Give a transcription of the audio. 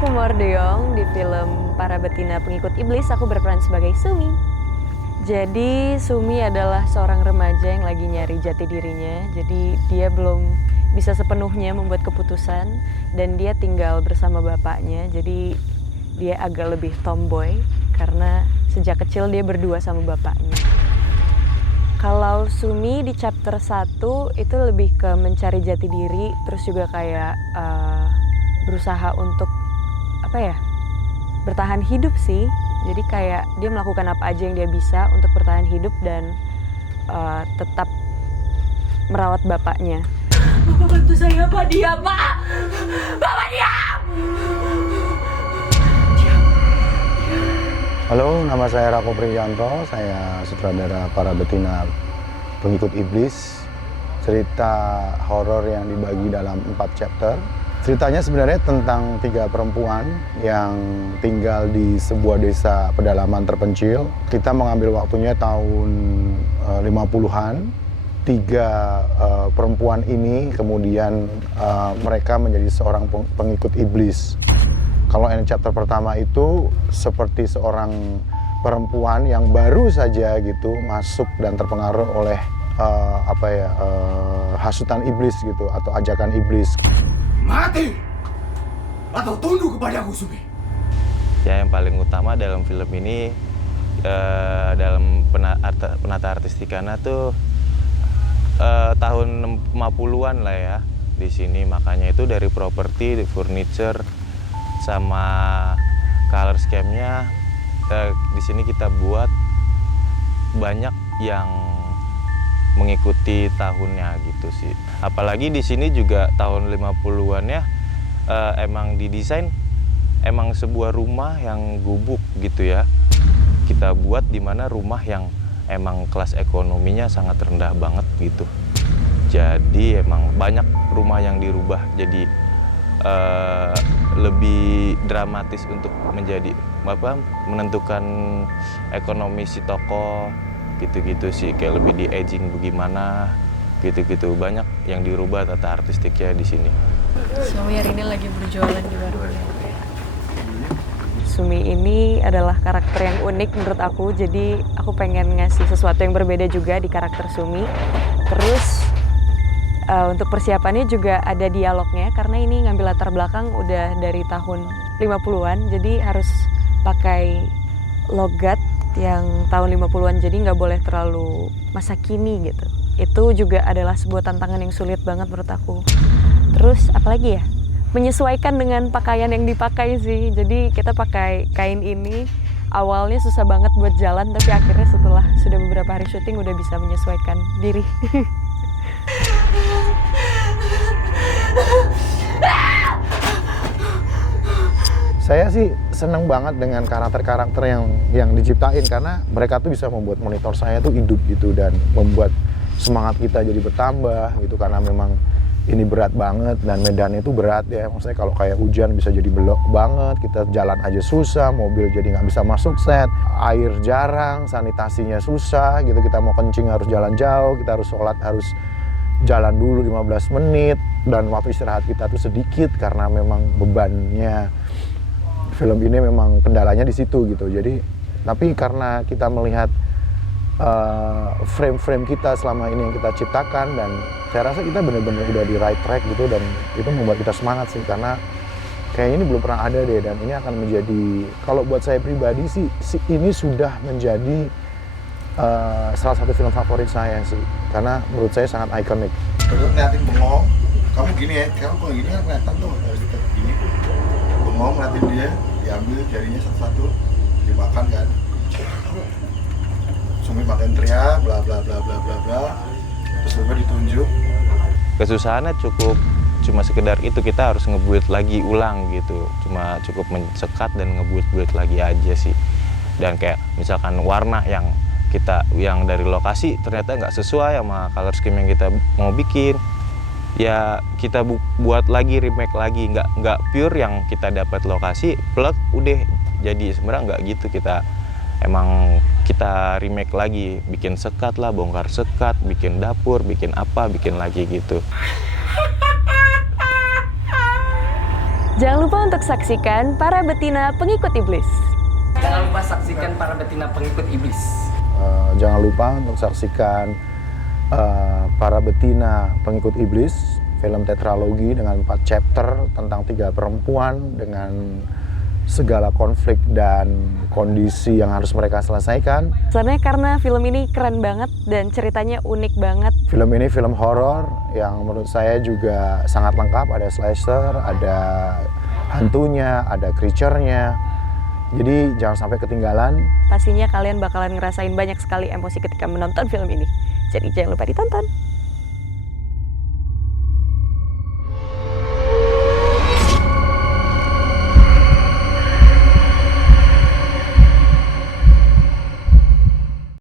aku Mordeong. Di film Para Betina Pengikut Iblis, aku berperan sebagai Sumi. Jadi Sumi adalah seorang remaja yang lagi nyari jati dirinya. Jadi dia belum bisa sepenuhnya membuat keputusan dan dia tinggal bersama bapaknya. Jadi dia agak lebih tomboy karena sejak kecil dia berdua sama bapaknya. Kalau Sumi di chapter 1 itu lebih ke mencari jati diri, terus juga kayak berusaha untuk bertahan hidup sih. Jadi kayak dia melakukan apa aja yang dia bisa untuk bertahan hidup dan tetap merawat bapaknya. Bapak bantu saya, Pak. Diam, Pak. Bapak diam. Halo, nama saya Rako Priyanto, saya sutradara Para Betina Pengikut Iblis. Cerita horor yang dibagi dalam 4 chapter. Ceritanya sebenarnya tentang 3 perempuan yang tinggal di sebuah desa pedalaman terpencil. Kita mengambil waktunya tahun 50-an. 3 perempuan ini kemudian mereka menjadi seorang pengikut iblis. Kalau yang chapter pertama itu seperti seorang perempuan yang baru saja gitu masuk dan terpengaruh oleh hasutan iblis gitu atau ajakan iblis. Mati atau tunduk kepadaku, Sumi. Ya, yang paling utama dalam film ini dalam penata artistikana tuh tahun 50-an lah ya di sini, makanya itu dari properti, furniture sama color scheme-nya di sini kita buat banyak yang mengikuti tahunnya gitu sih. Apalagi di sini juga tahun 50-an ya emang didesain emang sebuah rumah yang gubuk gitu ya. Kita buat di mana rumah yang emang kelas ekonominya sangat rendah banget gitu. Jadi emang banyak rumah yang dirubah jadi lebih dramatis untuk menjadi menentukan ekonomi si toko gitu-gitu sih, kayak lebih di aging bagaimana gitu-gitu, banyak yang dirubah tata artistiknya di sini. Sumi hari ini lagi berjualan di warung. Sumi ini adalah karakter yang unik menurut aku, jadi aku pengen ngasih sesuatu yang berbeda juga di karakter Sumi. Terus untuk persiapannya juga ada dialognya karena ini ngambil latar belakang udah dari tahun 50-an, jadi harus pakai logat yang tahun 50-an, jadi nggak boleh terlalu masa kini gitu. Itu juga adalah sebuah tantangan yang sulit banget menurut aku. Terus apalagi ya? Menyesuaikan dengan pakaian yang dipakai sih. Jadi kita pakai kain ini awalnya susah banget buat jalan, tapi akhirnya setelah sudah beberapa hari syuting udah bisa menyesuaikan diri. Saya sih seneng banget dengan karakter-karakter yang diciptain karena mereka tuh bisa membuat monitor saya tuh hidup gitu dan membuat semangat kita jadi bertambah gitu karena memang ini berat banget dan medannya itu berat ya. Maksudnya kalau kayak hujan bisa jadi belok banget, kita jalan aja susah, mobil jadi nggak bisa masuk set, air jarang, sanitasinya susah gitu, kita mau kencing harus jalan jauh, kita harus sholat harus jalan dulu 15 menit dan waktu istirahat kita tuh sedikit karena memang bebannya film ini memang kendalanya di situ gitu. Jadi tapi karena kita melihat frame-frame kita selama ini yang kita ciptakan dan saya rasa kita benar-benar udah di right track gitu dan itu membuat kita semangat sih karena kayak ini belum pernah ada deh dan ini akan menjadi, kalau buat saya pribadi sih ini sudah menjadi salah satu film favorit saya sih karena menurut saya sangat ikonik. Terus ngeliatin bengong, kamu gini ya, kamu kalau gini kan kelihatan tuh harus kita gini. Bengong ngeliatin dia, diambil jarinya satu-satu, dimakan kan. Sumi makan teriak, bla bla bla bla bla bla. Terus bapak ditunjuk. Kesusahannya cuma sekedar itu, kita harus ngebuild lagi ulang gitu. Cuma cukup mensekat dan ngebuild lagi aja sih. Dan kayak misalkan warna yang dari lokasi ternyata nggak sesuai sama color scheme yang kita mau bikin, ya kita buat lagi, remake lagi, nggak pure yang kita dapat lokasi plug udah jadi. Sebenarnya nggak gitu, kita remake lagi, bikin sekat lah, bongkar sekat, bikin dapur, bikin apa, bikin lagi gitu. Jangan lupa untuk saksikan Para Betina Pengikut Iblis. Jangan lupa saksikan Para Betina Pengikut Iblis. Jangan lupa untuk saksikan Para Betina Pengikut Iblis, film tetralogi dengan 4 chapter tentang 3 perempuan dengan segala konflik dan kondisi yang harus mereka selesaikan. Soalnya karena film ini keren banget dan ceritanya unik banget. Film ini film horor yang menurut saya juga sangat lengkap. Ada slasher, ada hantunya, ada creature-nya. Jadi jangan sampai ketinggalan. Pastinya kalian bakalan ngerasain banyak sekali emosi ketika menonton film ini. Jadi jangan lupa ditonton.